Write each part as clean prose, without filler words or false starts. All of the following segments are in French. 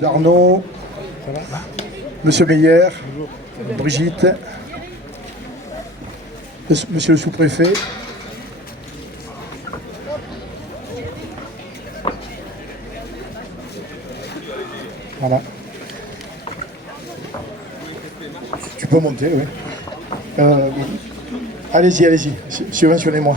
Arnaud, Monsieur Meyer, Brigitte, Monsieur le sous-préfet. Voilà. Tu peux monter, oui. Oui. Allez-y, allez-y, subventionnez-moi.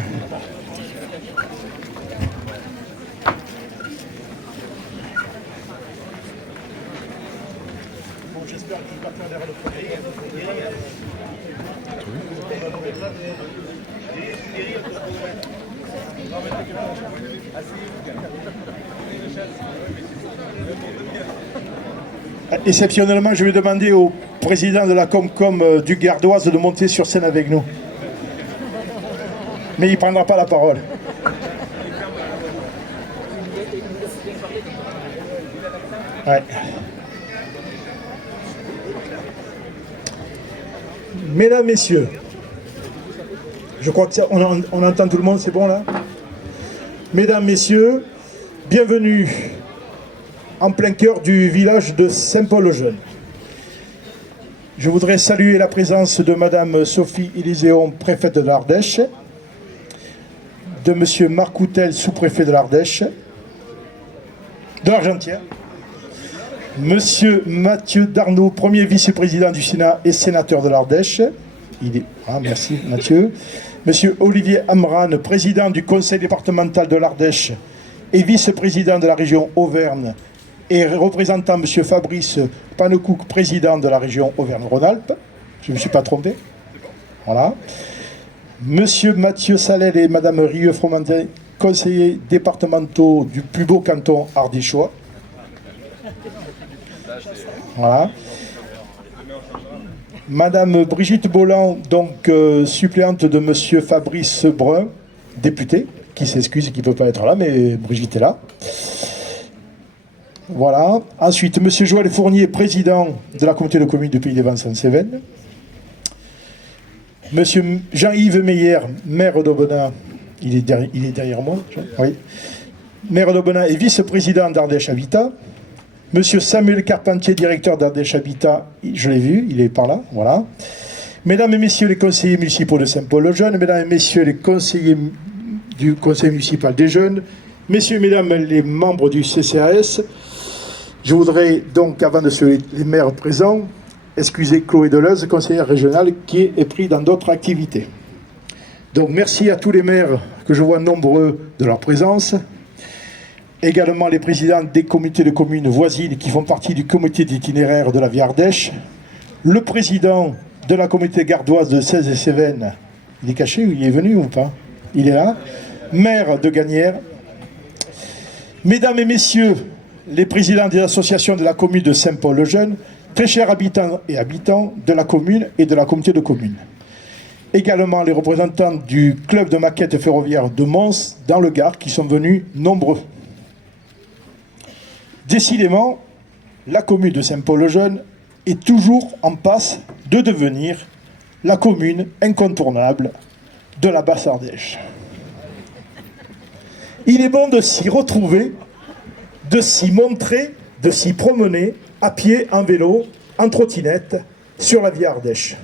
J'espère que je ne vais pas faire derrière le premier. Exceptionnellement, je vais demander au président de la Comcom du Gardoise de monter sur scène avec nous. Mais il ne prendra pas la parole. Ouais. Mesdames, Messieurs, je crois qu'on entend tout le monde, c'est bon là? Mesdames, Messieurs, bienvenue en plein cœur du village de Saint-Paul-le-Jeune. Je voudrais saluer la présence de Madame Sophie Élyséon, préfète de l'Ardèche, de Monsieur Marc Coutel, sous-préfet de l'Ardèche, de l'Argentière, Monsieur Mathieu Darnaud, premier vice-président du Sénat et sénateur de l'Ardèche. Merci Mathieu. Monsieur Olivier Amran, président du conseil départemental de l'Ardèche et vice-président de la région Auvergne, et représentant Monsieur Fabrice Panecouk, président de la région Auvergne-Rhône-Alpes. Je ne me suis pas trompé. Voilà. Monsieur Mathieu Salel et Madame Rieux-Fromentin, conseillers départementaux du plus beau canton ardéchois. Voilà. Madame Brigitte Bolland, donc suppléante de Monsieur Fabrice Brun, député, qui s'excuse et qui ne peut pas être là, mais Brigitte est là. Voilà. Ensuite, Monsieur Joël Fournier, président de la communauté de communes du Pays des Vents-en-Cévennes. Monsieur Jean-Yves Meyer, maire d'Aubenas, il est derrière moi, oui. Maire d'Aubenas et vice-président d'Ardèche Habitat. Monsieur Samuel Carpentier, directeur d'Ardèche Habitat, je l'ai vu, il est par là, voilà. Mesdames et messieurs les conseillers municipaux de Saint-Paul-le-Jeune, mesdames et messieurs les conseillers du conseil municipal des jeunes, messieurs et mesdames les membres du CCAS, je voudrais donc, avant de saluer les maires présents, excuser Chloé Deleuze, conseillère régionale, qui est prise dans d'autres activités. Donc merci à tous les maires que je vois nombreux de leur présence. Également les présidents des comités de communes voisines qui font partie du comité d'itinéraire de la Vie Ardèche, le président de la communauté gardoise de 16 et Cévennes, il est caché ou il est venu ou pas? Il est là, maire de Gagnères. Mesdames et messieurs, les présidents des associations de la commune de Saint-Paul-le-Jeune, très chers habitants et habitants de la commune et de la communauté de communes. Également les représentants du club de maquettes ferroviaires de Mons, dans le Gard, qui sont venus nombreux. Décidément, la commune de Saint-Paul-le-Jeune est toujours en passe de devenir la commune incontournable de la Basse-Ardèche. Il est bon de s'y retrouver, de s'y montrer, de s'y promener à pied, en vélo, en trottinette, sur la Vie Ardèche.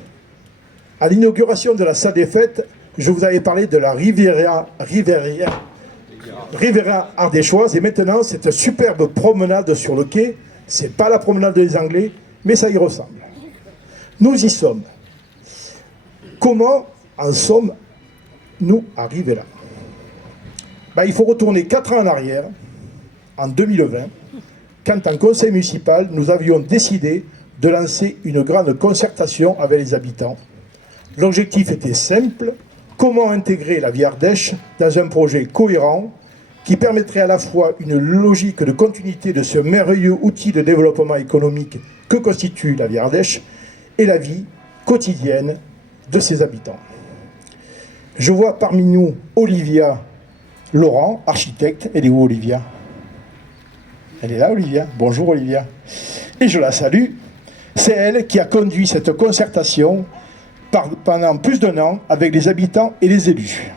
À l'inauguration de la salle des fêtes, je vous avais parlé de la Riviera ardéchoise, et maintenant cette superbe promenade sur le quai, c'est pas la promenade des Anglais, mais ça y ressemble. Nous y sommes. Comment en sommes-nous arrivés là? Il faut retourner 4 ans en arrière, en 2020, quand en conseil municipal, nous avions décidé de lancer une grande concertation avec les habitants. L'objectif était simple: comment intégrer la Vie Ardèche dans un projet cohérent qui permettrait à la fois une logique de continuité de ce merveilleux outil de développement économique que constitue la Vie Ardèche et la vie quotidienne de ses habitants. Je vois parmi nous Olivia Laurent, architecte. Elle est où, Olivia? Elle est là, Olivia. Bonjour, Olivia. Et je la salue. C'est elle qui a conduit cette concertation pendant plus d'1 an avec les habitants et les élus.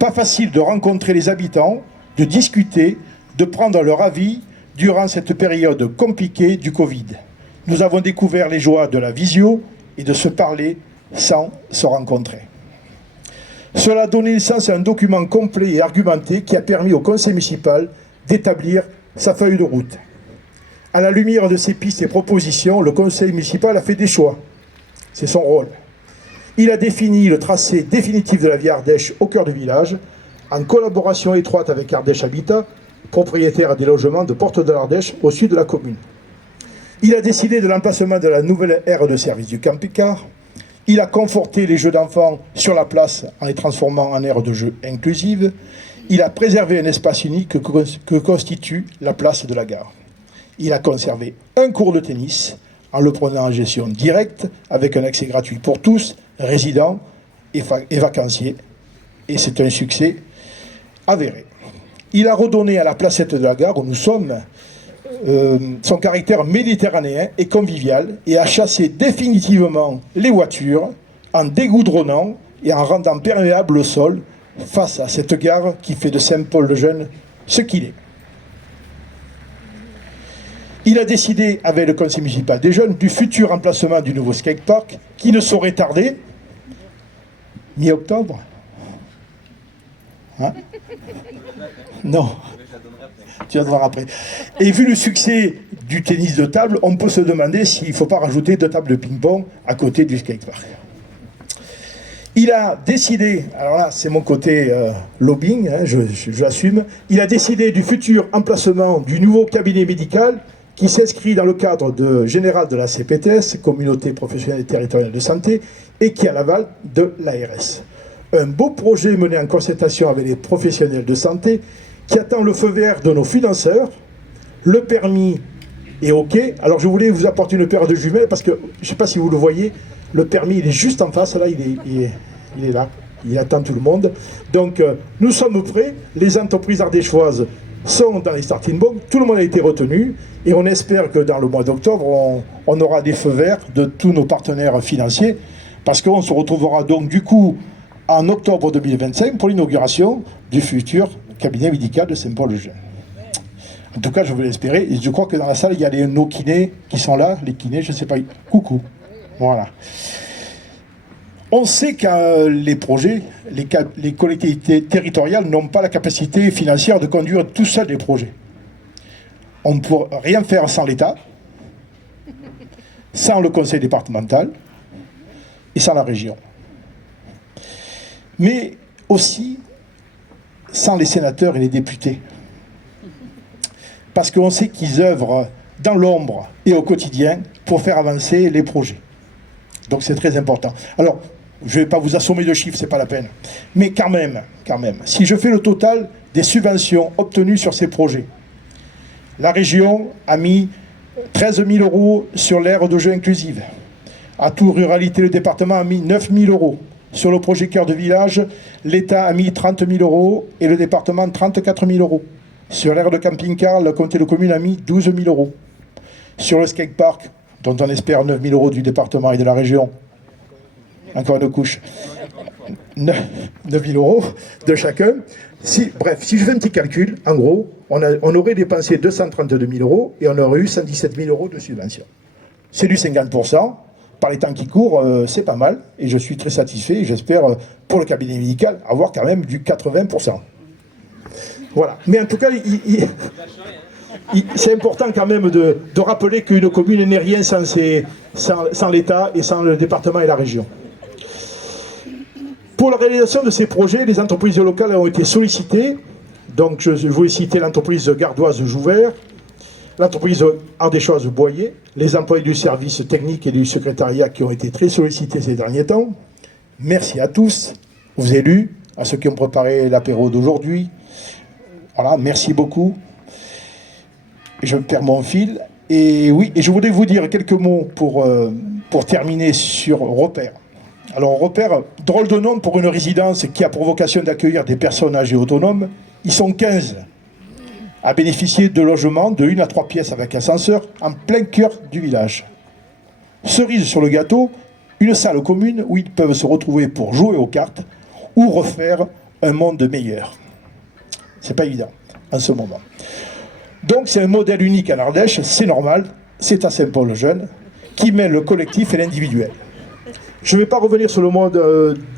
Pas facile de rencontrer les habitants, de discuter, de prendre leur avis, durant cette période compliquée du Covid. Nous avons découvert les joies de la visio et de se parler sans se rencontrer. Cela a donné naissance à un document complet et argumenté qui a permis au conseil municipal d'établir sa feuille de route. À la lumière de ces pistes et propositions, le conseil municipal a fait des choix. C'est son rôle. Il a défini le tracé définitif de la via Ardèche au cœur du village, en collaboration étroite avec Ardèche Habitat, propriétaire des logements de Porte de l'Ardèche au sud de la commune. Il a décidé de l'emplacement de la nouvelle aire de service du camping-car. Il a conforté les jeux d'enfants sur la place en les transformant en aire de jeux inclusive. Il a préservé un espace unique que constitue la place de la gare. Il a conservé un cours de tennis en le prenant en gestion directe avec un accès gratuit pour tous, résidents et vacanciers. Et c'est un succès avéré. Il a redonné à la placette de la gare où nous sommes son caractère méditerranéen et convivial et a chassé définitivement les voitures en dégoudronnant et en rendant perméable le sol face à cette gare qui fait de Saint-Paul-de-Gênes ce qu'il est. Il a décidé, avec le conseil municipal des jeunes, du futur emplacement du nouveau skatepark qui ne saurait tarder, mi-octobre. Hein? Non. Tu vas te voir après. Et vu le succès du tennis de table, on peut se demander s'il ne faut pas rajouter 2 tables de ping-pong à côté du skatepark. Il a décidé, alors là c'est mon côté lobbying, hein, je l'assume, il a décidé du futur emplacement du nouveau cabinet médical qui s'inscrit dans le cadre général de la CPTS, Communauté professionnelle et territoriale de santé, et qui a l'aval de l'ARS. Un beau projet mené en concertation avec les professionnels de santé qui attend le feu vert de nos financeurs. Le permis est OK. Alors je voulais vous apporter une paire de jumelles parce que, je ne sais pas si vous le voyez, le permis il est juste en face, là il est là, il attend tout le monde. Donc nous sommes prêts, les entreprises ardéchoises sont dans les starting blocks, tout le monde a été retenu et on espère que dans le mois d'octobre on aura des feux verts de tous nos partenaires financiers parce qu'on se retrouvera donc du coup en octobre 2025 pour l'inauguration du futur cabinet médical de Saint-Paul-de-Gênes. En tout cas, je veux l'espérer. Et je crois que dans la salle, il y a nos kinés qui sont là. Les kinés, je ne sais pas. Coucou. Voilà. On sait que les projets, les collectivités territoriales n'ont pas la capacité financière de conduire tout seul les projets. On ne peut rien faire sans l'État, sans le conseil départemental et sans la région. Mais aussi sans les sénateurs et les députés. Parce qu'on sait qu'ils œuvrent dans l'ombre et au quotidien pour faire avancer les projets. Donc c'est très important. Alors, je ne vais pas vous assommer de chiffres, c'est pas la peine. Mais quand même, si je fais le total des subventions obtenues sur ces projets, la région a mis 13 000 € sur l'aire de jeux inclusive. À Tours Ruralité, le département a mis 9 000 €. Sur le projet Cœur de Village, l'État a mis 30 000 € et le département 34 000 €. Sur l'aire de camping-car, le comité de commune a mis 12 000 €. Sur le skatepark, dont on espère 9 000 € du département et de la région, encore une couche, 9 000 € de chacun. Bref, si je fais un petit calcul, en gros, on aurait dépensé 232 000 € et on aurait eu 117 000 € de subvention. C'est du 50%. Par les temps qui courent, c'est pas mal, et je suis très satisfait, et j'espère, pour le cabinet médical, avoir quand même du 80%. Voilà. Mais en tout cas, c'est important quand même de rappeler qu'une commune n'est rien sans l'État et sans le département et la région. Pour la réalisation de ces projets, les entreprises locales ont été sollicitées. Donc je voulais citer l'entreprise gardoise Jouvert, l'entreprise ardéchoise Boyer, les employés du service technique et du secrétariat qui ont été très sollicités ces derniers temps. Merci à tous, aux élus, à ceux qui ont préparé l'apéro d'aujourd'hui. Voilà, merci beaucoup. Je perds mon fil. Et oui, et je voulais vous dire quelques mots pour terminer sur Repère. Alors Repère, drôle de nom pour une résidence qui a pour vocation d'accueillir des personnes âgées autonomes. Ils sont 15 à bénéficier de logements de 1 à 3 pièces avec ascenseur en plein cœur du village. Cerise sur le gâteau, une salle commune où ils peuvent se retrouver pour jouer aux cartes ou refaire un monde meilleur. C'est pas évident en ce moment. Donc c'est un modèle unique en Ardèche, c'est normal, c'est à Saint-Paul-le-Jeune, qui mêle le collectif et l'individuel. Je ne vais pas revenir sur le mode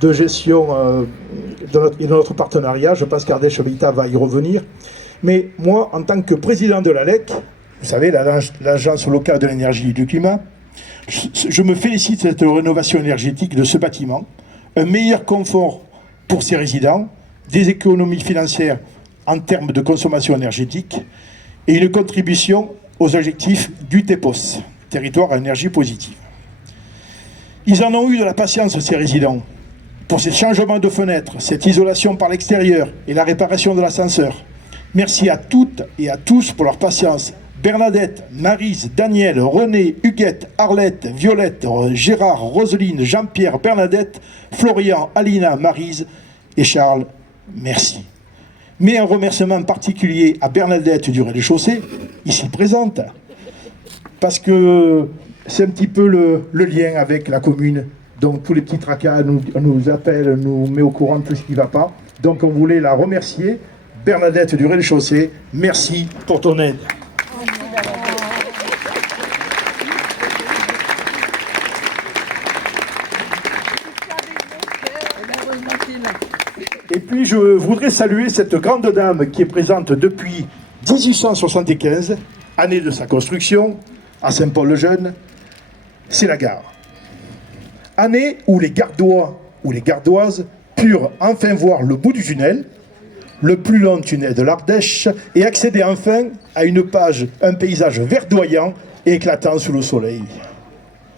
de gestion de notre partenariat, je pense qu'Ardèche Habitat va y revenir. Mais moi, en tant que président de l'ALEC, vous savez, l'Agence locale de l'énergie et du climat, je me félicite de cette rénovation énergétique de ce bâtiment, un meilleur confort pour ses résidents, des économies financières en termes de consommation énergétique et une contribution aux objectifs du TEPOS, territoire à énergie positive. Ils en ont eu de la patience, ces résidents, pour ces changements de fenêtres, cette isolation par l'extérieur et la réparation de l'ascenseur. Merci à toutes et à tous pour leur patience. Bernadette, Maryse, Daniel, René, Huguette, Arlette, Violette, Gérard, Roselyne, Jean-Pierre, Bernadette, Florian, Alina, Maryse et Charles, merci. Mais un remerciement particulier à Bernadette du rez-de-chaussée, ici présente, parce que c'est un petit peu le lien avec la commune. Donc tous les petits tracas nous appellent, nous met au courant de tout ce qui ne va pas. Donc on voulait la remercier. Bernadette du rez-de-chaussée, merci pour ton aide. Et puis je voudrais saluer cette grande dame qui est présente depuis 1875, année de sa construction, à Saint-Paul-le-Jeune, c'est la gare. Année où les Gardois ou les Gardoises purent enfin voir le bout du tunnel, le plus long tunnel de l'Ardèche, et accéder enfin à un paysage verdoyant et éclatant sous le soleil.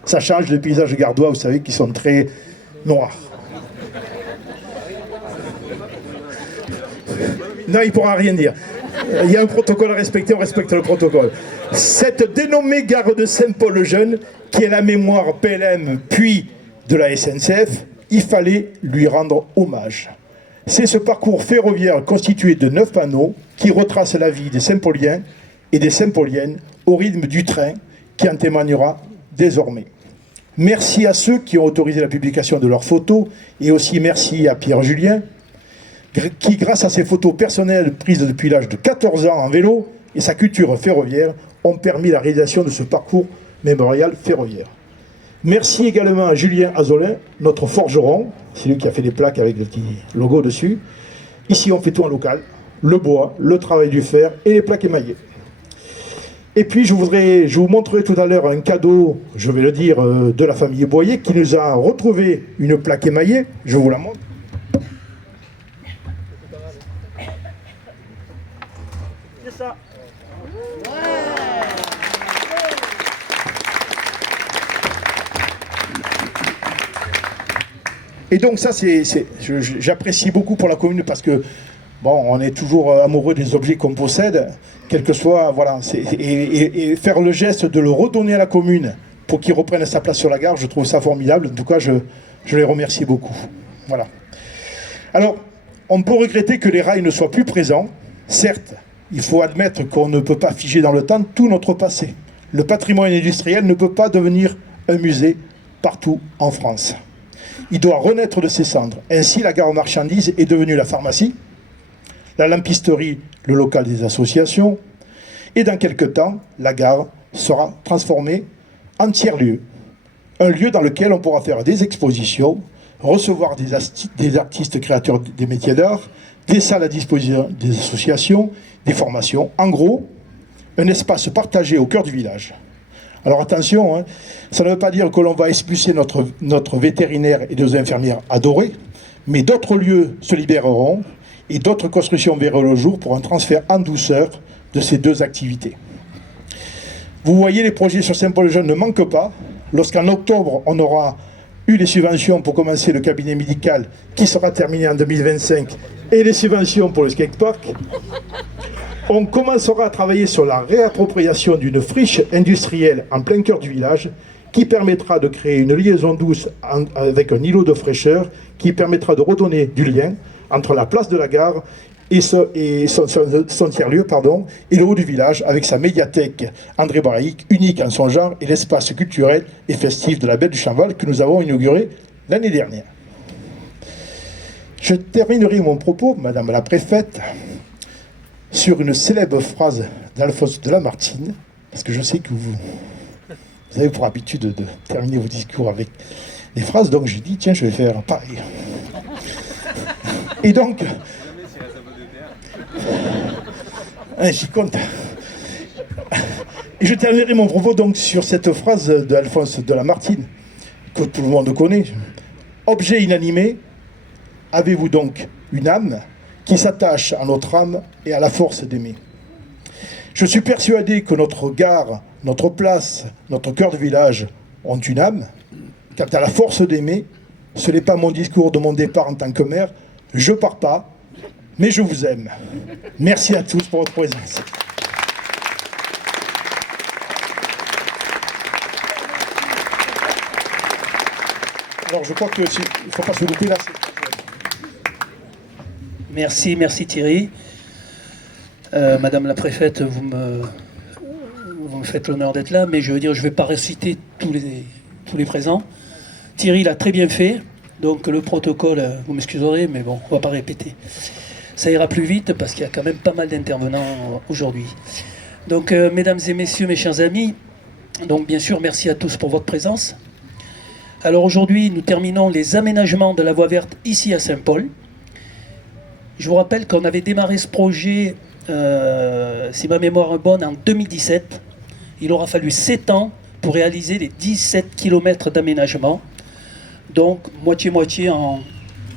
Ça change les paysages gardois, vous savez, qui sont très noirs. Non, il ne pourra rien dire. Il y a un protocole à respecter, on respecte le protocole. Cette dénommée gare de Saint-Paul-le-Jeune, qui est la mémoire PLM puis de la SNCF, il fallait lui rendre hommage. C'est ce parcours ferroviaire constitué de 9 panneaux qui retrace la vie des Saint-Pauliens et des Saint-Pauliennes au rythme du train qui en témoignera désormais. Merci à ceux qui ont autorisé la publication de leurs photos et aussi merci à Pierre Julien qui, grâce à ses photos personnelles prises depuis l'âge de 14 ans en vélo et sa culture ferroviaire, ont permis la réalisation de ce parcours mémorial ferroviaire. Merci également à Julien Azolin, notre forgeron, c'est lui qui a fait les plaques avec le petit logo dessus. Ici, on fait tout en local, le bois, le travail du fer et les plaques émaillées. Et puis, je vous montrerai tout à l'heure un cadeau, je vais le dire, de la famille Boyer, qui nous a retrouvé une plaque émaillée, je vous la montre. C'est ça. Et donc ça, j'apprécie beaucoup pour la commune parce que, bon, on est toujours amoureux des objets qu'on possède, quel que soit, voilà. Et faire le geste de le redonner à la commune pour qu'il reprenne sa place sur la gare, je trouve ça formidable. En tout cas, je les remercie beaucoup. Voilà. Alors, on peut regretter que les rails ne soient plus présents. Certes, il faut admettre qu'on ne peut pas figer dans le temps tout notre passé. Le patrimoine industriel ne peut pas devenir un musée partout en France. Il doit renaître de ses cendres. Ainsi, la gare aux marchandises est devenue la pharmacie, la lampisterie, le local des associations, et dans quelques temps, la gare sera transformée en tiers-lieu. Un lieu dans lequel on pourra faire des expositions, recevoir des artistes créateurs des métiers d'art, des salles à disposition des associations, des formations. En gros, un espace partagé au cœur du village. Alors attention, hein, ça ne veut pas dire que l'on va expulser notre vétérinaire et nos infirmières adorées, mais d'autres lieux se libéreront et d'autres constructions verront le jour pour un transfert en douceur de ces deux activités. Vous voyez, les projets sur Saint-Paul-le-Jeune ne manquent pas. Lorsqu'en octobre, on aura eu les subventions pour commencer le cabinet médical qui sera terminé en 2025 et les subventions pour le skatepark, on commencera à travailler sur la réappropriation d'une friche industrielle en plein cœur du village qui permettra de créer une liaison douce avec un îlot de fraîcheur qui permettra de redonner du lien entre la place de la gare et son tiers-lieu, et le haut du village avec sa médiathèque André Baraïque, unique en son genre, et l'espace culturel et festif de la Baie du Chamval que nous avons inauguré l'année dernière. Je terminerai mon propos, Madame la Préfète, sur une célèbre phrase d'Alphonse de Lamartine, parce que je sais que vous avez pour habitude de terminer vos discours avec des phrases, donc j'ai dit, tiens, je vais faire pareil. Et donc, j'y compte. Et je terminerai mon propos donc sur cette phrase d'Alphonse de Lamartine, que tout le monde connaît. Objet inanimé, avez-vous donc une âme qui s'attache à notre âme et à la force d'aimer? Je suis persuadé que notre gare, notre place, notre cœur de village ont une âme. Quant à la force d'aimer, ce n'est pas mon discours de mon départ en tant que maire. Je pars pas, mais je vous aime. Merci à tous pour votre présence. Alors je crois qu'il ne faut pas se louper là. Merci Thierry. Madame la préfète, vous me faites l'honneur d'être là, mais je veux dire, je ne vais pas réciter tous les présents. Thierry l'a très bien fait, donc le protocole, vous m'excuserez, mais bon, on ne va pas répéter. Ça ira plus vite parce qu'il y a quand même pas mal d'intervenants aujourd'hui. Donc, mesdames et messieurs, mes chers amis, donc bien sûr, merci à tous pour votre présence. Alors aujourd'hui, nous terminons les aménagements de la voie verte ici à Saint-Paul. Je vous rappelle qu'on avait démarré ce projet, si ma mémoire est bonne, en 2017. Il aura fallu 7 ans pour réaliser les 17 km d'aménagement. Donc, moitié-moitié en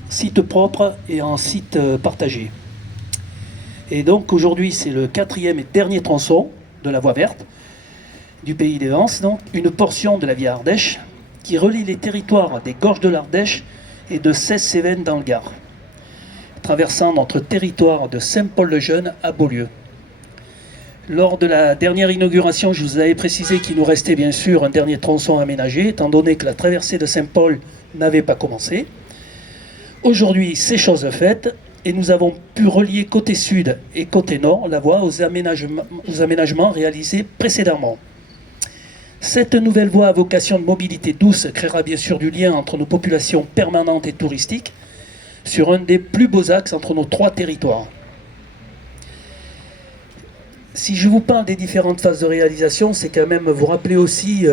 site propre et en site partagé. Et donc, aujourd'hui, c'est le 4e et dernier tronçon de la voie verte du Pays des Anses, donc une portion de la Via Ardèche qui relie les territoires des Gorges de l'Ardèche et de Cesse-Cévennes dans le Gard, traversant notre territoire de Saint-Paul-le-Jeune à Beaulieu. Lors de la dernière inauguration, je vous avais précisé qu'il nous restait bien sûr un dernier tronçon aménagé, étant donné que la traversée de Saint-Paul n'avait pas commencé. Aujourd'hui, c'est chose faite, et nous avons pu relier côté sud et côté nord la voie aux aménagements réalisés précédemment. Cette nouvelle voie à vocation de mobilité douce créera bien sûr du lien entre nos populations permanentes et touristiques sur un des plus beaux axes entre nos 3 territoires. Si je vous parle des différentes phases de réalisation, c'est quand même vous rappeler aussi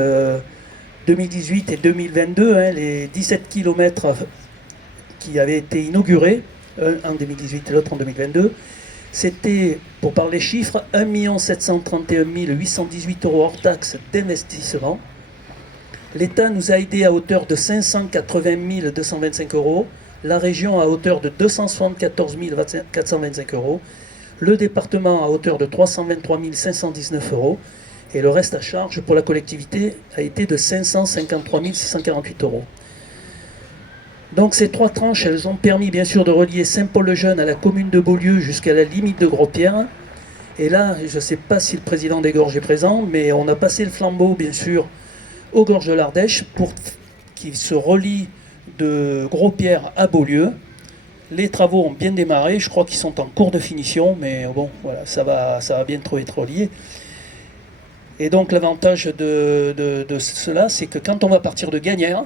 2018 et 2022, les 17 km qui avaient été inaugurés, un en 2018 et l'autre en 2022. C'était, pour parler chiffres, 1 731 818 € hors taxes d'investissement. L'État nous a aidés à hauteur de 580 225 €, la région à hauteur de 274 425 €, le département à hauteur de 323 519 € et le reste à charge pour la collectivité a été de 553 648 €. Donc ces 3 tranches, elles ont permis bien sûr de relier Saint-Paul-le-Jeune à la commune de Beaulieu jusqu'à la limite de Gros-Pierre. Et là, je ne sais pas si le président des Gorges est présent, mais on a passé le flambeau bien sûr aux Gorges de l'Ardèche pour qu'ils se relient de Gros-Pierre à Beaulieu. Les travaux ont bien démarré, je crois qu'ils sont en cours de finition, mais bon, voilà, ça va bientôt être relié. Et donc l'avantage de cela, c'est que quand on va partir de Gagnères,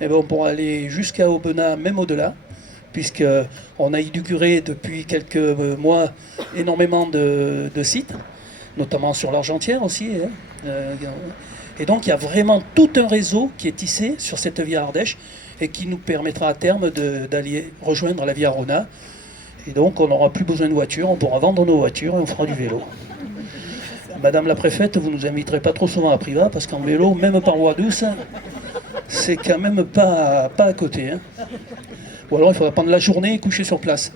eh bien, on pourra aller jusqu'à Aubenas, même au-delà, puisqu'on a inauguré depuis quelques mois énormément de sites, notamment sur l'Argentière aussi. Et donc il y a vraiment tout un réseau qui est tissé sur cette Via Ardèche et qui nous permettra à terme d'aller rejoindre la Via Rona. Et donc on n'aura plus besoin de voiture, on pourra vendre nos voitures et on fera du vélo. Madame la préfète, vous ne nous inviterez pas trop souvent à Privas, parce qu'en vélo, même par voie douce, c'est quand même pas à côté. Ou alors il faudra prendre la journée et coucher sur place.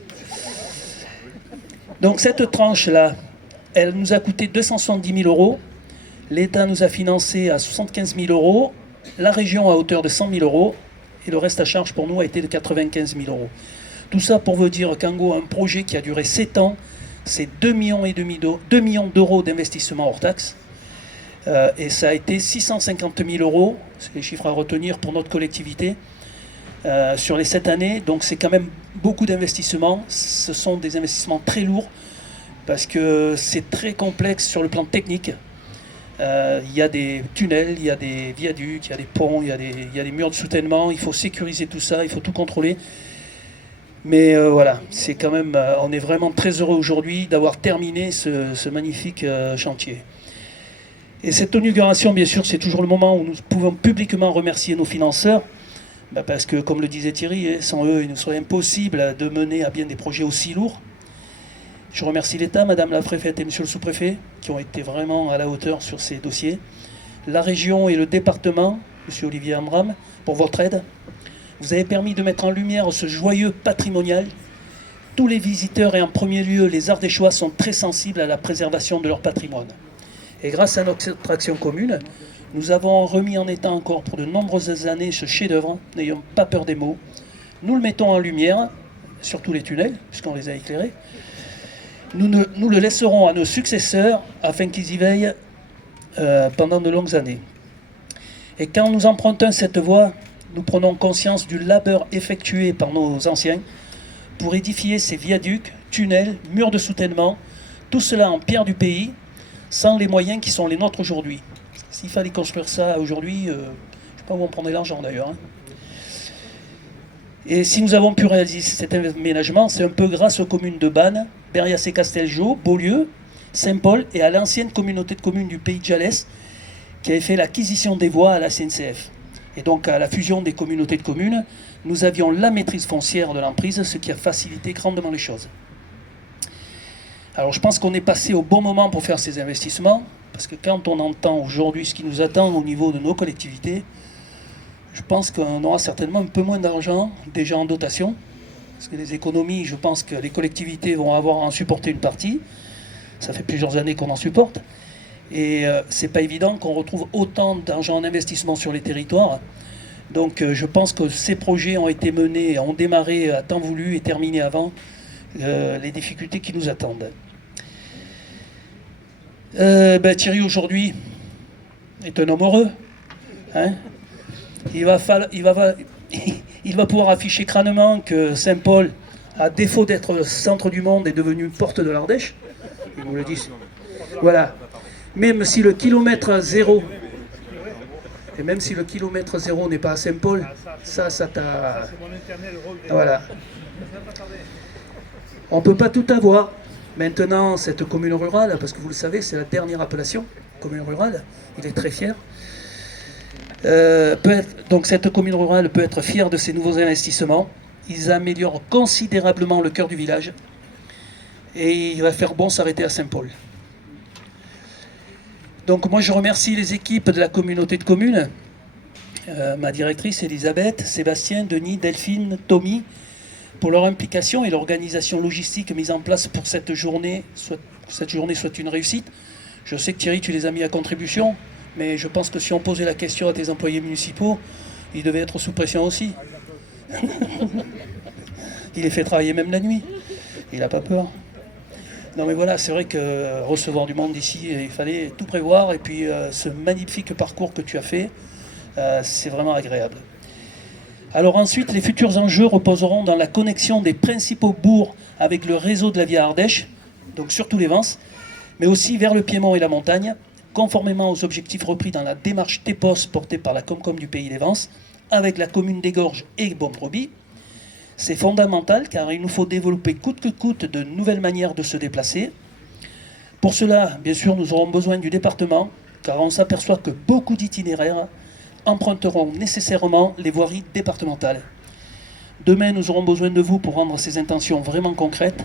Donc cette tranche-là, elle nous a coûté 270 000 €. L'État nous a financé à 75 000 €, la région à hauteur de 100 000 € et le reste à charge pour nous a été de 95 000 €. Tout ça pour vous dire qu'en gros, un projet qui a duré 7 ans, c'est 2,5 millions d'euros d'investissement hors taxe. Et ça a été 650 000 €, c'est les chiffres à retenir pour notre collectivité, sur les 7 années. Donc c'est quand même beaucoup d'investissements. Ce sont des investissements très lourds parce que c'est très complexe sur le plan technique. Il y a des tunnels, il y a des viaducs, il y a des ponts, il y a des murs de soutènement. Il faut sécuriser tout ça, il faut tout contrôler. Mais voilà, c'est quand même, on est vraiment très heureux aujourd'hui d'avoir terminé ce magnifique chantier. Et cette inauguration, bien sûr, c'est toujours le moment où nous pouvons publiquement remercier nos financeurs, parce que, comme le disait Thierry, sans eux, il nous serait impossible de mener à bien des projets aussi lourds. Je remercie l'État, Madame la préfète et Monsieur le sous-préfet, qui ont été vraiment à la hauteur sur ces dossiers. La région et le département, Monsieur Olivier Amram, pour votre aide. Vous avez permis de mettre en lumière ce joyeux patrimonial. Tous les visiteurs et en premier lieu les Ardéchois sont très sensibles à la préservation de leur patrimoine. Et grâce à notre action commune, nous avons remis en état encore pour de nombreuses années ce chef-d'œuvre, n'ayons pas peur des mots. Nous le mettons en lumière, sur tous les tunnels, puisqu'on les a éclairés. Nous le laisserons à nos successeurs afin qu'ils y veillent pendant de longues années. Et quand nous empruntons cette voie, nous prenons conscience du labeur effectué par nos anciens pour édifier ces viaducs, tunnels, murs de soutènement, tout cela en pierre du pays, sans les moyens qui sont les nôtres aujourd'hui. S'il fallait construire ça aujourd'hui, je ne sais pas où on prendrait l'argent d'ailleurs. Et si nous avons pu réaliser cet aménagement, c'est un peu grâce aux communes de Bannes, Berrias et Castelgau, Beaulieu, Saint-Paul et à l'ancienne communauté de communes du Pays de Jalès qui avait fait l'acquisition des voies à la CNCF. Et donc à la fusion des communautés de communes, nous avions la maîtrise foncière de l'emprise, ce qui a facilité grandement les choses. Alors je pense qu'on est passé au bon moment pour faire ces investissements, parce que quand on entend aujourd'hui ce qui nous attend au niveau de nos collectivités, je pense qu'on aura certainement un peu moins d'argent déjà en dotation, parce que les économies, je pense que les collectivités vont avoir à en supporter une partie. Ça fait plusieurs années qu'on en supporte. Et c'est pas évident qu'on retrouve autant d'argent en investissement sur les territoires. Donc je pense que ces projets ont été menés, ont démarré à temps voulu et terminés avant les difficultés qui nous attendent. Thierry aujourd'hui est un homme heureux. Hein, il va pouvoir afficher crânement que Saint-Paul, à défaut d'être le centre du monde, est devenu porte de l'Ardèche. Il nous le dit. Voilà. Même si le kilomètre zéro, et même si le kilomètre zéro n'est pas à Saint-Paul, ça t'a... Voilà. On ne peut pas tout avoir. Maintenant, cette commune rurale, parce que vous le savez, c'est la dernière appellation, commune rurale, il est très fier. Donc cette commune rurale peut être fière de ces nouveaux investissements. Ils améliorent considérablement le cœur du village. Et il va faire bon s'arrêter à Saint-Paul. Donc moi je remercie les équipes de la communauté de communes, ma directrice Elisabeth, Sébastien, Denis, Delphine, Tommy, pour leur implication et l'organisation logistique mise en place pour cette journée soit une réussite. Je sais que Thierry, tu les as mis à contribution, mais je pense que si on posait la question à tes employés municipaux, ils devaient être sous pression aussi. Il les fait travailler même la nuit, il n'a pas peur. Non mais voilà, c'est vrai que recevoir du monde ici, il fallait tout prévoir. Et puis ce magnifique parcours que tu as fait, c'est vraiment agréable. Alors ensuite, les futurs enjeux reposeront dans la connexion des principaux bourgs avec le réseau de la Via Ardèche, donc surtout les Vences, mais aussi vers le Piémont et la montagne, conformément aux objectifs repris dans la démarche TEPOS portée par la Comcom du Pays des Vences, avec la commune des Gorges et Bombrebis. C'est fondamental car il nous faut développer coûte que coûte de nouvelles manières de se déplacer. Pour cela, bien sûr, nous aurons besoin du département car on s'aperçoit que beaucoup d'itinéraires emprunteront nécessairement les voiries départementales. Demain, nous aurons besoin de vous pour rendre ces intentions vraiment concrètes.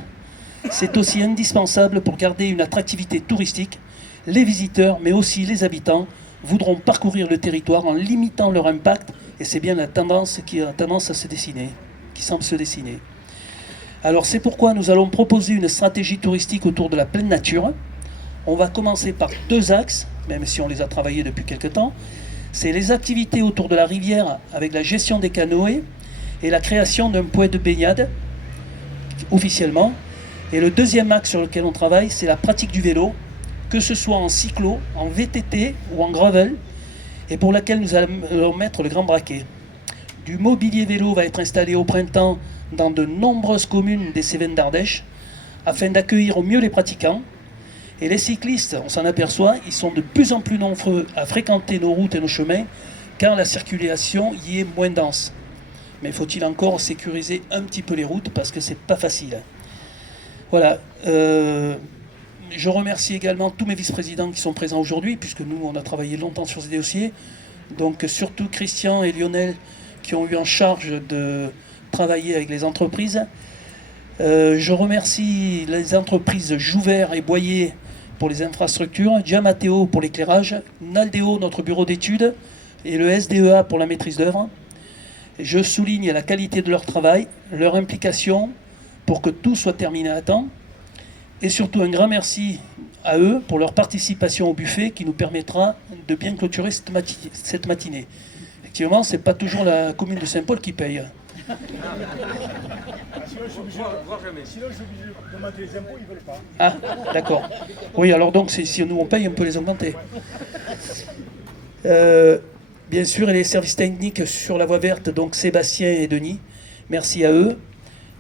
C'est aussi indispensable pour garder une attractivité touristique. Les visiteurs, mais aussi les habitants, voudront parcourir le territoire en limitant leur impact et c'est bien la tendance qui a tendance à se dessiner. Qui semble se dessiner. Alors c'est pourquoi nous allons proposer une stratégie touristique autour de la pleine nature. On va commencer par 2 axes, même si on les a travaillés depuis quelque temps. C'est les activités autour de la rivière avec la gestion des canoës et la création d'un point de baignade, officiellement. Et le deuxième axe sur lequel on travaille, c'est la pratique du vélo, que ce soit en cyclo, en VTT ou en gravel, et pour laquelle nous allons mettre le grand braquet. Du mobilier vélo va être installé au printemps dans de nombreuses communes des Cévennes d'Ardèche afin d'accueillir au mieux les pratiquants. Et les cyclistes, on s'en aperçoit, ils sont de plus en plus nombreux à fréquenter nos routes et nos chemins car la circulation y est moins dense. Mais faut-il encore sécuriser un petit peu les routes parce que c'est pas facile. Voilà. Je remercie également tous mes vice-présidents qui sont présents aujourd'hui, puisque nous, on a travaillé longtemps sur ces dossiers. Donc surtout Christian et Lionel qui ont eu en charge de travailler avec les entreprises. Je remercie les entreprises Jouvert et Boyer pour les infrastructures, Giamatteo pour l'éclairage, Naldeo, notre bureau d'études, et le SDEA pour la maîtrise d'œuvre. Je souligne la qualité de leur travail, leur implication pour que tout soit terminé à temps. Et surtout un grand merci à eux pour leur participation au buffet qui nous permettra de bien clôturer cette matinée. Effectivement, ce n'est pas toujours la commune de Saint-Paul qui paye. Sinon, je suis obligé d'augmenter les impôts, ils ne veulent pas. Ah, d'accord. Oui, alors donc, si nous on paye, on peut les augmenter. Bien sûr, et les services techniques sur la voie verte, donc Sébastien et Denis, merci à eux.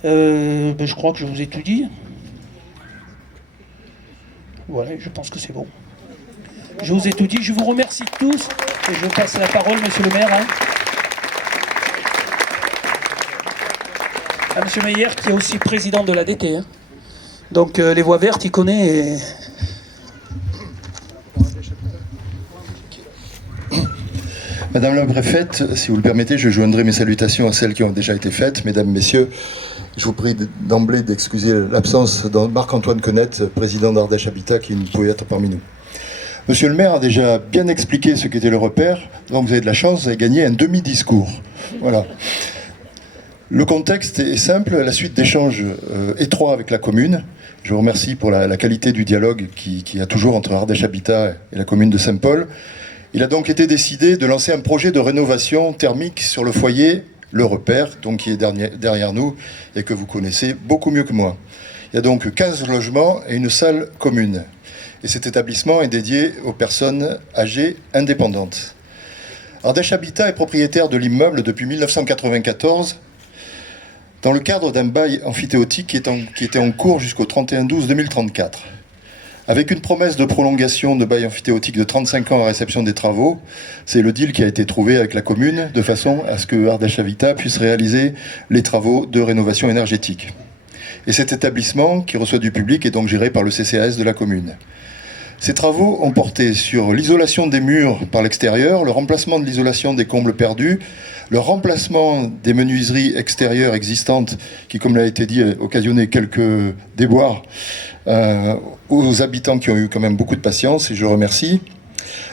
Je crois que je vous ai tout dit. Voilà, je pense que c'est bon. Je vous ai tout dit. Je vous remercie tous. Et je passe la parole, monsieur le maire, à monsieur Meyer, qui est aussi président de l'ADT. Donc, les voies vertes, il connaît. Et... Madame la préfète, si vous le permettez, je joindrai mes salutations à celles qui ont déjà été faites. Mesdames, Messieurs, je vous prie d'emblée d'excuser l'absence de Marc-Antoine Connette, président d'Ardèche Habitat, qui ne pouvait être parmi nous. Monsieur le maire a déjà bien expliqué ce qu'était le repère, donc vous avez de la chance, vous avez gagné un demi-discours. Voilà. Le contexte est simple, la suite d'échanges étroits avec la commune. Je vous remercie pour la qualité du dialogue qu'il y a toujours entre Ardèche Habitat et la commune de Saint-Paul. Il a donc été décidé de lancer un projet de rénovation thermique sur le foyer Le Repère, donc qui est derrière nous et que vous connaissez beaucoup mieux que moi. Il y a donc 15 logements et une salle commune. Et cet établissement est dédié aux personnes âgées indépendantes. Ardèche Habitat est propriétaire de l'immeuble depuis 1994 dans le cadre d'un bail amphithéotique qui était en cours jusqu'au 31/12/2034. Avec une promesse de prolongation de bail amphithéotique de 35 ans à réception des travaux, c'est le deal qui a été trouvé avec la commune, de façon à ce que Ardèche Habitat puisse réaliser les travaux de rénovation énergétique. Et cet établissement, qui reçoit du public, est donc géré par le CCAS de la commune. Ces travaux ont porté sur l'isolation des murs par l'extérieur, le remplacement de l'isolation des combles perdus, le remplacement des menuiseries extérieures existantes qui, comme l'a été dit, occasionné quelques déboires aux habitants qui ont eu quand même beaucoup de patience, et je remercie.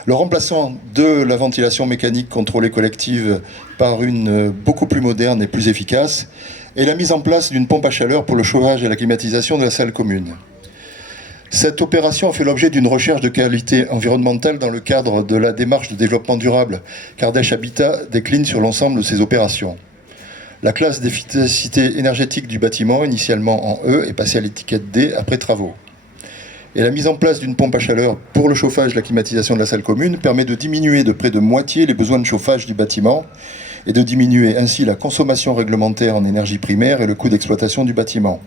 Le remplacement de la ventilation mécanique contrôlée collective par une beaucoup plus moderne et plus efficace, et la mise en place d'une pompe à chaleur pour le chauffage et la climatisation de la salle commune. Cette opération a fait l'objet d'une recherche de qualité environnementale dans le cadre de la démarche de développement durable qu'Ardèche Habitat décline sur l'ensemble de ses opérations. La classe d'efficacité énergétique du bâtiment, initialement en E, est passée à l'étiquette D après travaux. Et la mise en place d'une pompe à chaleur pour le chauffage et la climatisation de la salle commune permet de diminuer de près de moitié les besoins de chauffage du bâtiment et de diminuer ainsi la consommation réglementaire en énergie primaire et le coût d'exploitation du bâtiment.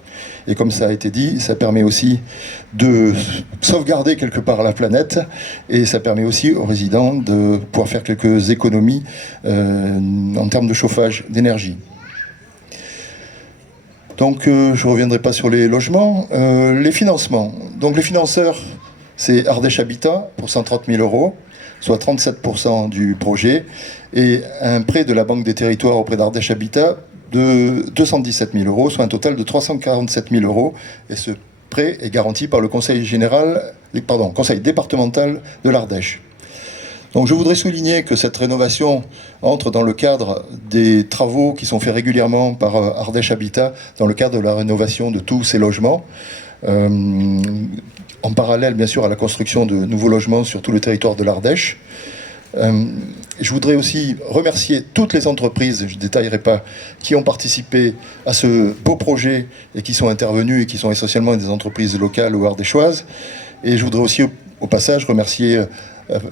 Et comme ça a été dit, ça permet aussi de sauvegarder quelque part la planète et ça permet aussi aux résidents de pouvoir faire quelques économies en termes de chauffage, d'énergie. Donc je ne reviendrai pas sur les logements. Les financements. Donc les financeurs, c'est Ardèche Habitat pour 130 000 €, soit 37% du projet, et un prêt de la Banque des Territoires auprès d'Ardèche Habitat de 217 000 €, soit un total de 347 000 €. Et ce prêt est garanti par le conseil départemental de l'Ardèche. Donc je voudrais souligner que cette rénovation entre dans le cadre des travaux qui sont faits régulièrement par Ardèche Habitat, dans le cadre de la rénovation de tous ces logements, en parallèle bien sûr à la construction de nouveaux logements sur tout le territoire de l'Ardèche. Je voudrais aussi remercier toutes les entreprises, je ne détaillerai pas, qui ont participé à ce beau projet et qui sont intervenues et qui sont essentiellement des entreprises locales ou ardéchoises. Et je voudrais aussi au passage remercier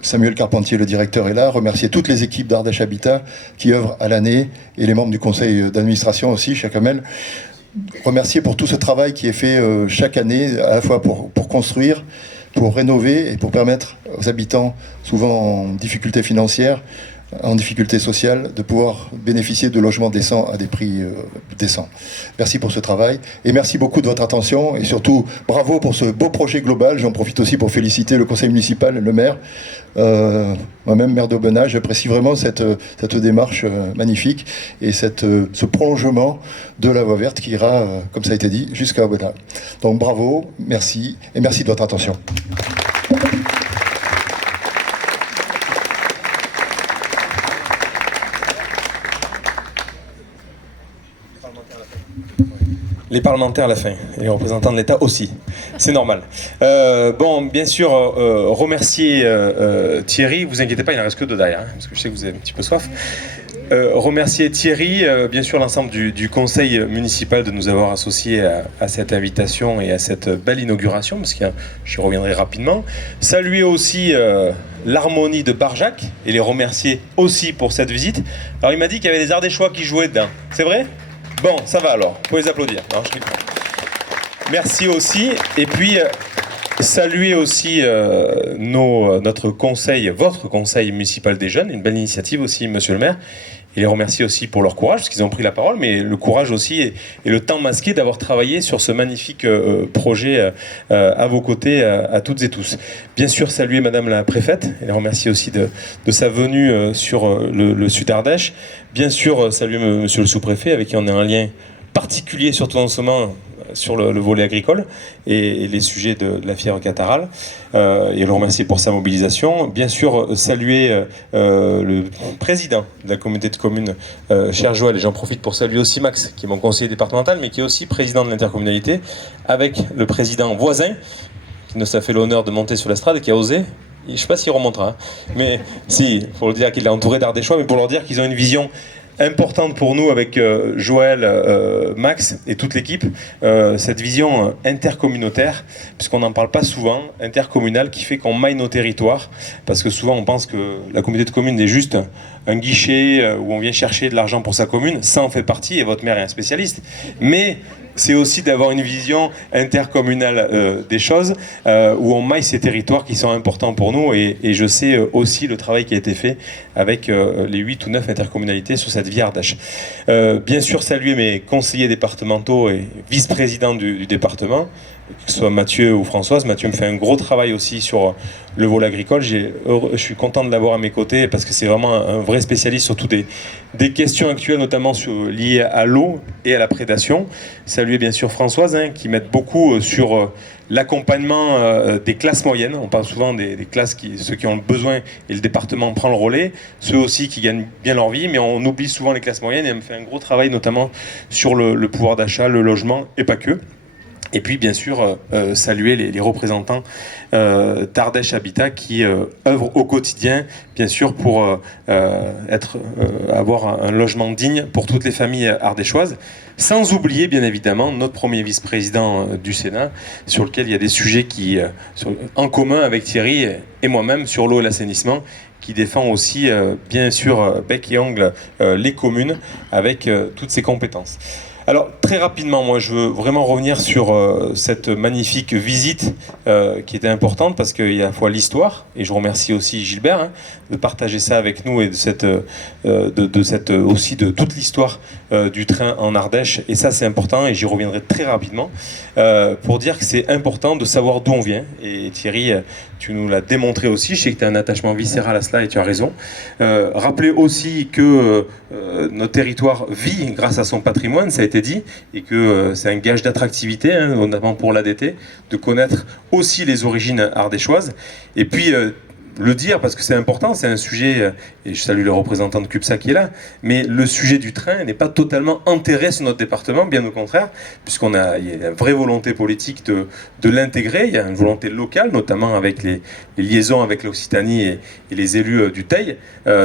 Samuel Carpentier, le directeur, est là, remercier toutes les équipes d'Ardèche Habitat qui œuvrent à l'année et les membres du conseil d'administration aussi, Chacamel. Remercier pour tout ce travail qui est fait chaque année, à la fois pour construire, pour rénover et pour permettre aux habitants, souvent en difficulté financière, en difficulté sociale de pouvoir bénéficier de logements décents à des prix décents. Merci pour ce travail et merci beaucoup de votre attention et surtout bravo pour ce beau projet global. J'en profite aussi pour féliciter le conseil municipal, le maire, moi-même maire d'Aubenas. J'apprécie vraiment cette démarche magnifique et ce prolongement de la voie verte qui ira, comme ça a été dit, jusqu'à Aubenas. Donc bravo, merci et merci de votre attention. Les parlementaires à la fin, et les représentants de l'État aussi. C'est normal. Bon, bien sûr, remercier Thierry. Vous inquiétez pas, il n'en reste que deux derrière, hein, parce que je sais que vous avez un petit peu soif. Remercier Thierry, bien sûr l'ensemble du conseil municipal de nous avoir associés à cette invitation et à cette belle inauguration, parce que j'y reviendrai rapidement. Saluer aussi l'harmonie de Barjac et les remercier aussi pour cette visite. Alors il m'a dit qu'il y avait des Ardéchois qui jouaient dedans. C'est vrai ? Bon, ça va alors, vous pouvez les applaudir. Non, je rigole. Merci aussi. Et puis, saluer aussi notre conseil, votre conseil municipal des jeunes, une belle initiative aussi, monsieur le maire. Et les remercier aussi pour leur courage, parce qu'ils ont pris la parole, mais le courage aussi et le temps masqué d'avoir travaillé sur ce magnifique projet à vos côtés, à toutes et tous. Bien sûr, saluer madame la préfète, et les remercier aussi de sa venue sur le Sud Ardèche. Bien sûr, saluer monsieur le sous-préfet, avec qui on a un lien particulier, surtout en ce moment, sur le volet agricole et les sujets de la fièvre catarrhale, et le remercier pour sa mobilisation. Bien sûr, saluer le président de la communauté de communes, cher Joël, et j'en profite pour saluer aussi Max, qui est mon conseiller départemental, mais qui est aussi président de l'intercommunalité, avec le président voisin, qui nous a fait l'honneur de monter sur l'estrade et qui a osé. Je ne sais pas s'il remontera, hein. Mais si, il faut le dire qu'il est entouré d'Ardéchois, mais pour leur dire qu'ils ont une vision importante pour nous avec Joël, Max et toute l'équipe, cette vision intercommunautaire, puisqu'on n'en parle pas souvent, intercommunale, qui fait qu'on maille nos territoires, parce que souvent on pense que la communauté de communes est juste un guichet où on vient chercher de l'argent pour sa commune. Ça en fait partie, et votre maire est un spécialiste, mais c'est aussi d'avoir une vision intercommunale des choses, où on maille ces territoires qui sont importants pour nous, et je sais aussi le travail qui a été fait avec les 8 ou 9 intercommunalités sur cette vie Ardèche. Bien sûr, saluer mes conseillers départementaux et vice-présidents du département, que ce soit Mathieu ou Françoise. Mathieu me fait un gros travail aussi sur le volet agricole. Je suis content de l'avoir à mes côtés, parce que c'est vraiment un vrai spécialiste sur toutes des questions actuelles, notamment liées à l'eau et à la prédation. Saluer bien sûr Françoise, hein, qui m'aide beaucoup sur l'accompagnement des classes moyennes. On parle souvent des classes, ceux qui ont le besoin, et le département prend le relais, ceux aussi qui gagnent bien leur vie, mais on oublie souvent les classes moyennes, et elle me fait un gros travail notamment sur le pouvoir d'achat, le logement, et pas que. Et puis, bien sûr, saluer les représentants d'Ardèche Habitat qui œuvrent au quotidien, bien sûr, pour avoir un logement digne pour toutes les familles ardéchoises. Sans oublier, bien évidemment, notre premier vice-président du Sénat, sur lequel il y a des sujets en commun avec Thierry et moi-même sur l'eau et l'assainissement, qui défend aussi, bien sûr, bec et ongle les communes avec toutes ses compétences. Alors, très rapidement, moi, je veux vraiment revenir sur cette magnifique visite qui était importante, parce qu'il y a à la fois l'histoire, et je remercie aussi Gilbert, hein, de partager ça avec nous, et aussi de toute l'histoire du train en Ardèche. Et ça, c'est important, et j'y reviendrai très rapidement, pour dire que c'est important de savoir d'où on vient. Et Thierry, tu nous l'as démontré aussi, je sais que tu as un attachement viscéral à cela, et tu as raison. Rappeler aussi que notre territoire vit grâce à son patrimoine, ça a été dit, et que c'est un gage d'attractivité, hein, notamment pour l'ADT, de connaître aussi les origines ardéchoises. Et puis, le dire, parce que c'est important, c'est un sujet, et je salue le représentant de CUPSA qui est là, mais le sujet du train n'est pas totalement enterré sur notre département, bien au contraire, il y a une vraie volonté politique de l'intégrer. Il y a une volonté locale, notamment avec les liaisons avec l'Occitanie et les élus du Teil,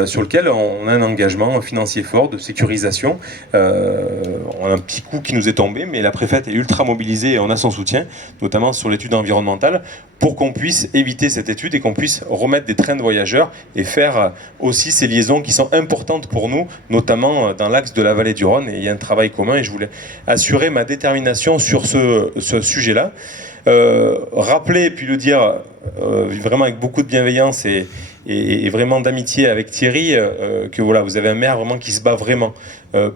sur lequel on a un engagement financier fort de sécurisation. On a un petit coup qui nous est tombé, mais la préfète est ultra mobilisée et on a son soutien, notamment sur l'étude environnementale, pour qu'on puisse éviter cette étude et qu'on puisse remettre des trains de voyageurs et faire aussi ces liaisons qui sont importantes pour nous, notamment dans l'axe de la vallée du Rhône. Et il y a un travail commun, et je voulais assurer ma détermination sur ce sujet-là. Rappeler et puis le dire vraiment avec beaucoup de bienveillance et et vraiment d'amitié avec Thierry, que voilà, vous avez un maire vraiment qui se bat vraiment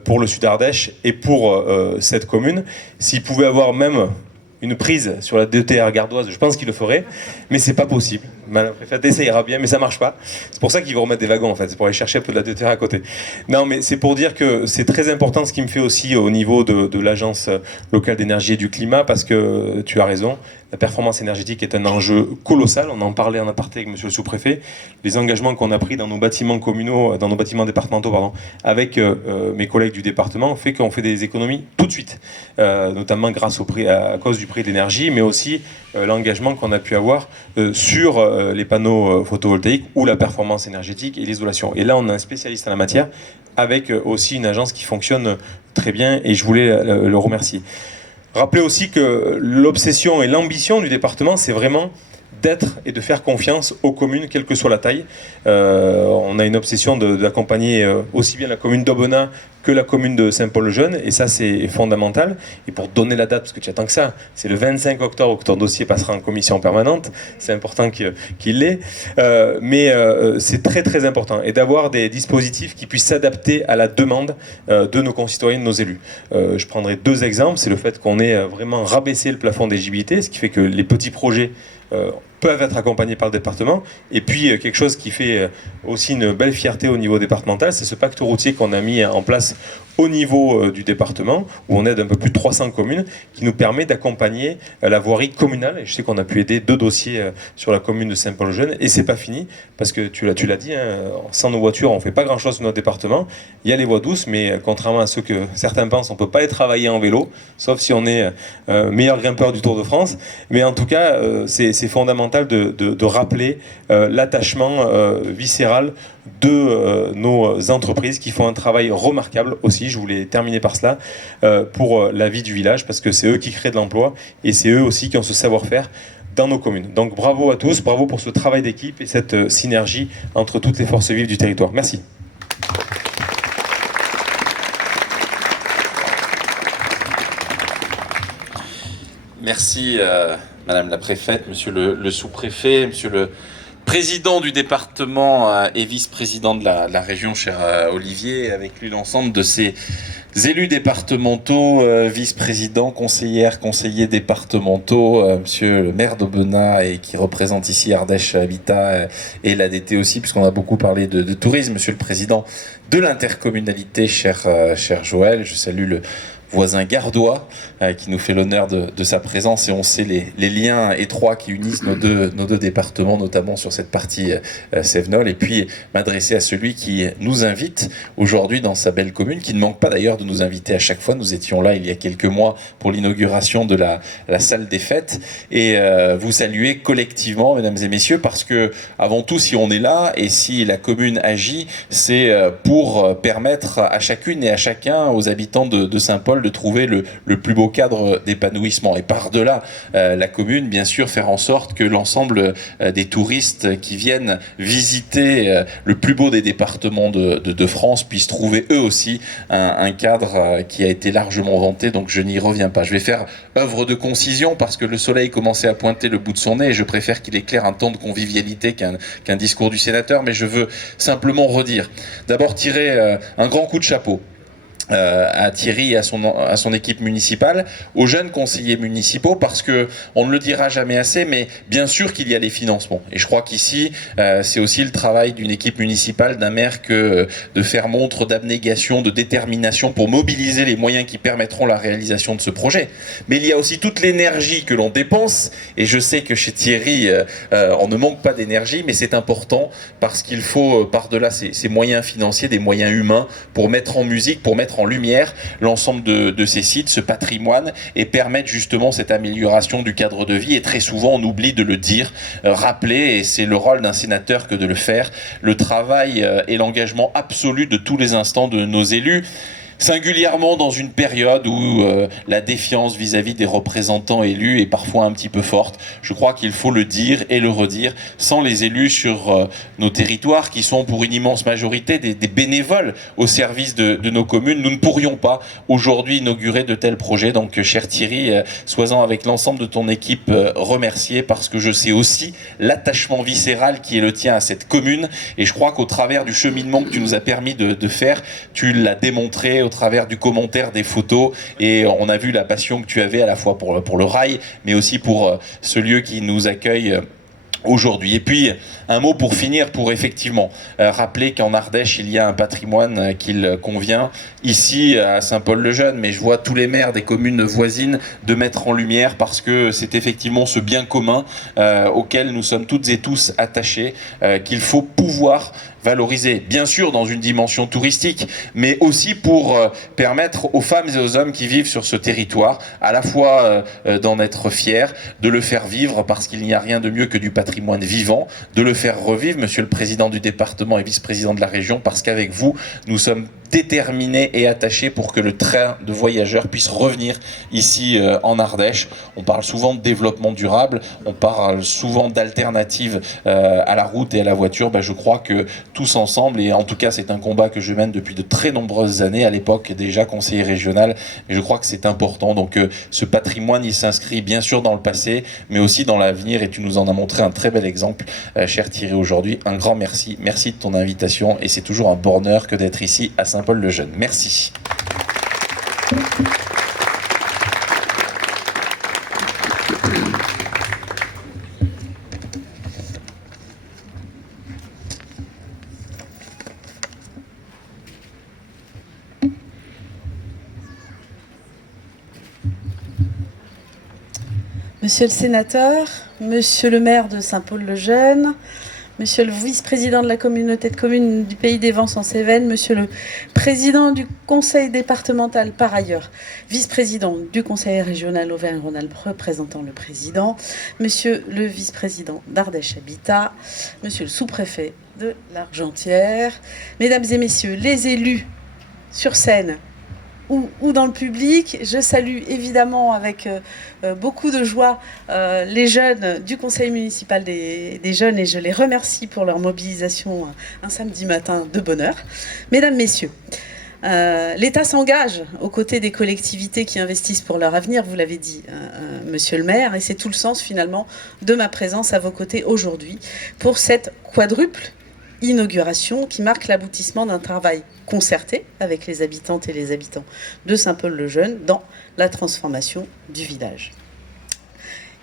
pour le Sud-Ardèche et pour cette commune. S'il pouvait avoir même une prise sur la DETR gardoise, je pense qu'il le ferait, mais c'est pas possible. Madame la préfète essayera bien, mais ça marche pas. C'est pour ça qu'ils vont remettre des wagons, en fait, c'est pour aller chercher un peu de la DETR à côté. Non, mais c'est pour dire que c'est très important ce qui me fait aussi au niveau de l'Agence locale d'énergie et du climat, parce que tu as raison, la performance énergétique est un enjeu colossal. On en parlait en aparté avec monsieur le sous-préfet. Les engagements qu'on a pris dans nos bâtiments communaux, dans nos bâtiments départementaux, pardon, avec mes collègues du département, fait qu'on fait des économies tout de suite, notamment grâce au prix, à cause du prix de l'énergie, mais aussi l'engagement qu'on a pu avoir sur les panneaux photovoltaïques ou la performance énergétique et l'isolation. Et là, on a un spécialiste en la matière, avec aussi une agence qui fonctionne très bien, et je voulais le remercier. Rappelez aussi que l'obsession et l'ambition du département, c'est vraiment d'être et de faire confiance aux communes, quelle que soit la taille. On a une obsession d'accompagner aussi bien la commune d'Aubenas que la commune de Saint-Paul-le-Jeune, et ça c'est fondamental. Et pour donner la date, parce que tu attends que ça, c'est le 25 octobre que ton dossier passera en commission permanente, c'est important qu'il l'ait, mais c'est très très important, et d'avoir des dispositifs qui puissent s'adapter à la demande de nos concitoyens, de nos élus. Je prendrai 2 exemples, c'est le fait qu'on ait vraiment rabaissé le plafond d'éligibilité, ce qui fait que les petits projets peuvent être accompagnés par le département. Et puis quelque chose qui fait aussi une belle fierté au niveau départemental, c'est ce pacte routier qu'on a mis en place au niveau du département, où on aide un peu plus de 300 communes, qui nous permet d'accompagner la voirie communale. Et je sais qu'on a pu aider 2 dossiers sur la commune de Saint-Paul-le-Jeune, et c'est pas fini, parce que tu l'as dit, hein, sans nos voitures, on fait pas grand-chose sur notre département. Il y a les voies douces, mais contrairement à ce que certains pensent, on peut pas les travailler en vélo, sauf si on est meilleur grimpeur du Tour de France. Mais en tout cas, c'est fondamental de rappeler l'attachement viscéral de nos entreprises qui font un travail remarquable aussi. Je voulais terminer par cela, pour la vie du village, parce que c'est eux qui créent de l'emploi, et c'est eux aussi qui ont ce savoir-faire dans nos communes. Donc bravo à tous, bravo pour ce travail d'équipe et cette synergie entre toutes les forces vives du territoire. Merci. Merci Madame la préfète, Monsieur le sous-préfet, Monsieur le président du département et vice-président de la région, cher Olivier, et avec lui l'ensemble de ces élus départementaux, vice-présidents, conseillères, conseillers départementaux, Monsieur le maire d'Aubenas, et qui représente ici Ardèche Habitat et l'ADT aussi, puisqu'on a beaucoup parlé de tourisme, Monsieur le président de l'intercommunalité, cher Joël. Je salue le voisin gardois qui nous fait l'honneur de sa présence, et on sait les liens étroits qui unissent nos deux départements, notamment sur cette partie Cévenol. Et puis m'adresser à celui qui nous invite aujourd'hui dans sa belle commune, qui ne manque pas d'ailleurs de nous inviter à chaque fois. Nous étions là il y a quelques mois pour l'inauguration de la salle des fêtes, et vous saluer collectivement, mesdames et messieurs, parce que avant tout, si on est là et si la commune agit, c'est pour permettre à chacune et à chacun, aux habitants de Saint-Paul, de trouver le plus beau cadre d'épanouissement. Et par-delà la commune, bien sûr, faire en sorte que l'ensemble des touristes qui viennent visiter le plus beau des départements de France puissent trouver eux aussi un cadre qui a été largement vanté. Donc je n'y reviens pas. Je vais faire œuvre de concision parce que le soleil commençait à pointer le bout de son nez, et je préfère qu'il éclaire un temps de convivialité qu'un discours du sénateur. Mais je veux simplement redire, d'abord tirer un grand coup de chapeau à Thierry et à son équipe municipale, aux jeunes conseillers municipaux, parce que on ne le dira jamais assez, mais bien sûr qu'il y a les financements. Et je crois qu'ici, c'est aussi le travail d'une équipe municipale, d'un maire, que de faire montre d'abnégation, de détermination pour mobiliser les moyens qui permettront la réalisation de ce projet. Mais il y a aussi toute l'énergie que l'on dépense, et je sais que chez Thierry, on ne manque pas d'énergie, mais c'est important parce qu'il faut, par-delà ces moyens financiers, des moyens humains pour mettre en musique, pour mettre en lumière l'ensemble de ces sites, ce patrimoine, et permettre justement cette amélioration du cadre de vie. Et très souvent on oublie de le dire, rappeler, et c'est le rôle d'un sénateur que de le faire, le travail et l'engagement absolu de tous les instants de nos élus. singulièrement dans une période où la défiance vis-à-vis des représentants élus est parfois un petit peu forte. Je crois qu'il faut le dire et le redire. Sans les élus sur nos territoires, qui sont pour une immense majorité des bénévoles au service de nos communes, nous ne pourrions pas aujourd'hui inaugurer de tels projets. Donc, cher Thierry, sois-en avec l'ensemble de ton équipe remercié, parce que je sais aussi l'attachement viscéral qui est le tien à cette commune, et je crois qu'au travers du cheminement que tu nous as permis de faire, tu l'as démontré au travers du commentaire, des photos, et on a vu la passion que tu avais à la fois pour le rail, mais aussi pour ce lieu qui nous accueille aujourd'hui. Et puis, un mot pour finir, pour effectivement rappeler qu'en Ardèche, il y a un patrimoine qu'il convient, ici à Saint-Paul-le-Jeune, mais je vois tous les maires des communes voisines de mettre en lumière, parce que c'est effectivement ce bien commun auquel nous sommes toutes et tous attachés, qu'il faut pouvoir valoriser, bien sûr dans une dimension touristique, mais aussi pour permettre aux femmes et aux hommes qui vivent sur ce territoire, à la fois d'en être fiers, de le faire vivre, parce qu'il n'y a rien de mieux que du patrimoine vivant, de le faire revivre, monsieur le président du département et vice-président de la région, parce qu'avec vous, nous sommes déterminés et attachés pour que le train de voyageurs puisse revenir ici en Ardèche. On parle souvent de développement durable, on parle souvent d'alternatives à la route et à la voiture. Je crois que tous ensemble, et en tout cas c'est un combat que je mène depuis de très nombreuses années, à l'époque déjà conseiller régional, mais je crois que c'est important. Donc ce patrimoine, il s'inscrit bien sûr dans le passé, mais aussi dans l'avenir, et tu nous en as montré un très bel exemple, cher Thierry, aujourd'hui. Un grand merci. Merci de ton invitation, et c'est toujours un bonheur que d'être ici à Saint-Paul-le-Jeune. Merci. Monsieur le sénateur, monsieur le maire de Saint-Paul-le-Jeune, monsieur le vice-président de la communauté de communes du Pays des Vents en Cévennes, monsieur le président du conseil départemental, par ailleurs vice-président du conseil régional Auvergne-Rhône-Alpes représentant le président, monsieur le vice-président d'Ardèche Habitat, monsieur le sous-préfet de l'Argentière, mesdames et messieurs les élus sur scène ou dans le public. Je salue évidemment avec beaucoup de joie les jeunes du conseil municipal des jeunes, et je les remercie pour leur mobilisation un samedi matin de bonne heure. Mesdames, messieurs, l'État s'engage aux côtés des collectivités qui investissent pour leur avenir, vous l'avez dit, monsieur le maire, et c'est tout le sens finalement de ma présence à vos côtés aujourd'hui pour cette quadruple inauguration qui marque l'aboutissement d'un travail concerté avec les habitantes et les habitants de Saint-Paul-le-Jeune dans la transformation du village.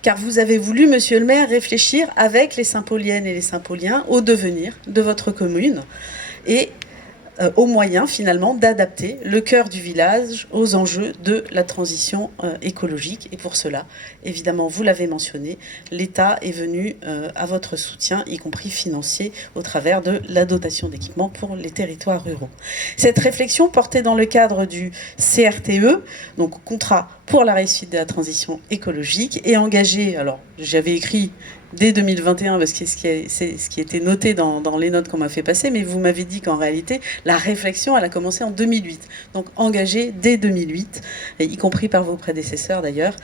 Car vous avez voulu, monsieur le maire, réfléchir avec les Saint-Pauliennes et les Saint-Pauliens au devenir de votre commune et aux moyens finalement d'adapter le cœur du village aux enjeux de la transition écologique. Et pour cela, évidemment, vous l'avez mentionné, l'État est venu à votre soutien, y compris financier, au travers de la dotation d'équipement pour les territoires ruraux. Cette réflexion portée dans le cadre du CRTE, donc contrat pour la réussite de la transition écologique, est engagée, alors j'avais écrit dès 2021, parce que c'est ce qui était noté dans les notes qu'on m'a fait passer, mais vous m'avez dit qu'en réalité, la réflexion, elle a commencé en 2008. Donc engagée dès 2008, y compris par vos prédécesseurs d'ailleurs.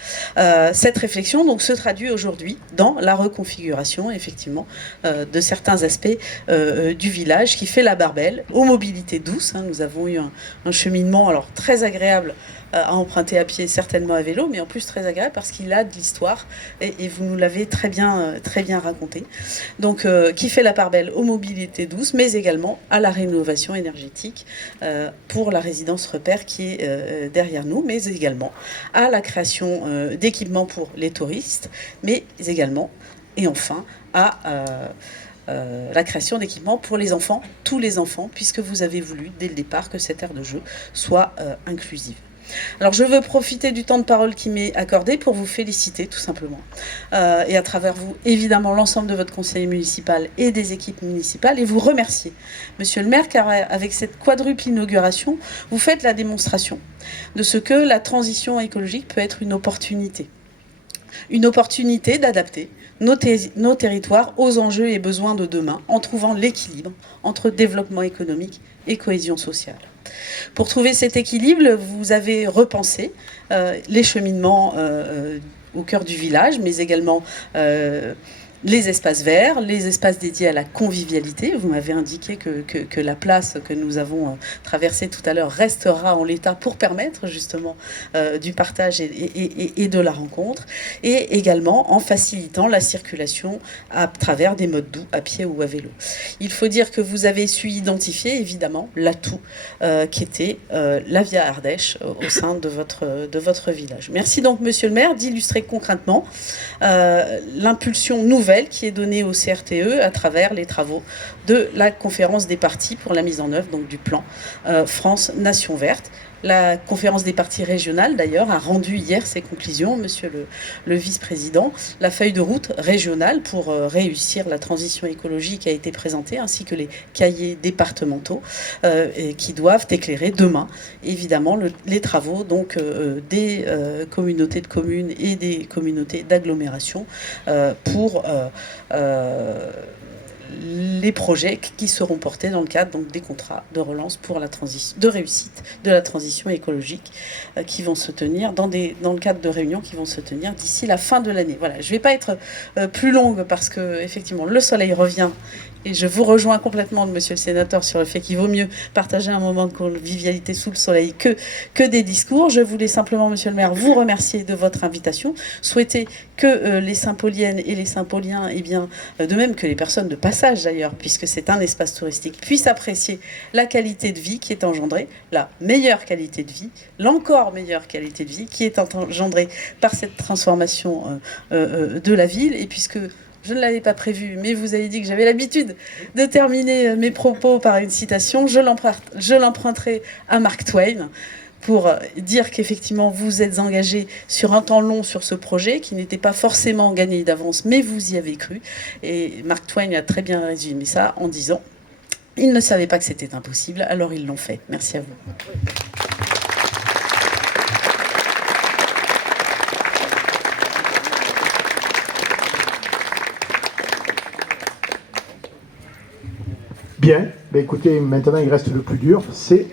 Cette réflexion donc, se traduit aujourd'hui dans la reconfiguration, effectivement, de certains aspects du village qui fait la part belle aux mobilités douces. Nous avons eu un cheminement alors, très agréable à emprunter à pied, certainement à vélo, mais en plus très agréable parce qu'il a de l'histoire et vous nous l'avez très bien raconté. Donc, qui fait la part belle aux mobilités douces, mais également à la rénovation énergétique pour la résidence repère qui est derrière nous, mais également à la création d'équipements pour les touristes, mais également, et enfin, à la création d'équipements pour les enfants, tous les enfants, puisque vous avez voulu, dès le départ, que cette aire de jeu soit inclusive. Alors je veux profiter du temps de parole qui m'est accordé pour vous féliciter tout simplement et à travers vous évidemment l'ensemble de votre conseil municipal et des équipes municipales et vous remercier monsieur le maire car avec cette quadruple inauguration vous faites la démonstration de ce que la transition écologique peut être une opportunité d'adapter nos territoires aux enjeux et besoins de demain en trouvant l'équilibre entre développement économique et cohésion sociale. Pour trouver cet équilibre, vous avez repensé les cheminements au cœur du village, mais également les espaces verts, les espaces dédiés à la convivialité. Vous m'avez indiqué que la place que nous avons traversée tout à l'heure restera en l'état pour permettre justement du partage et de la rencontre, et également en facilitant la circulation à travers des modes doux, à pied ou à vélo. Il faut dire que vous avez su identifier évidemment l'atout qui était la Via Ardèche au sein de votre village. Merci donc Monsieur le maire d'illustrer concrètement l'impulsion nouvelle qui est donnée au CRTE à travers les travaux de la conférence des parties pour la mise en œuvre donc, du plan France Nation Verte. La conférence des parties régionales, d'ailleurs, a rendu hier ses conclusions, monsieur le vice-président. La feuille de route régionale pour réussir la transition écologique a été présentée, ainsi que les cahiers départementaux qui doivent éclairer demain, évidemment, les travaux donc, des communautés de communes et des communautés d'agglomération pour les projets qui seront portés dans le cadre donc, des contrats de relance pour la transition, de réussite de la transition écologique qui vont se tenir dans le cadre de réunions qui vont se tenir d'ici la fin de l'année. Voilà, je ne vais pas être plus longue parce que effectivement le soleil revient. Et je vous rejoins complètement, monsieur le sénateur, sur le fait qu'il vaut mieux partager un moment de convivialité sous le soleil que des discours. Je voulais simplement, monsieur le maire, vous remercier de votre invitation, souhaiter que les Saint-Pauliennes et les Saint-Pauliens, eh bien, de même que les personnes de passage d'ailleurs, puisque c'est un espace touristique, puissent apprécier la qualité de vie qui est engendrée, la meilleure qualité de vie, l'encore meilleure qualité de vie qui est engendrée par cette transformation de la ville. Et puisque je ne l'avais pas prévu, mais vous avez dit que j'avais l'habitude de terminer mes propos par une citation. Je l'emprunterai à Mark Twain pour dire qu'effectivement, vous êtes engagé sur un temps long sur ce projet qui n'était pas forcément gagné d'avance, mais vous y avez cru. Et Mark Twain a très bien résumé ça en disant « Ils ne savaient pas que c'était impossible, alors ils l'ont fait ». Merci à vous. Bien, ben écoutez, maintenant il reste le plus dur, c'est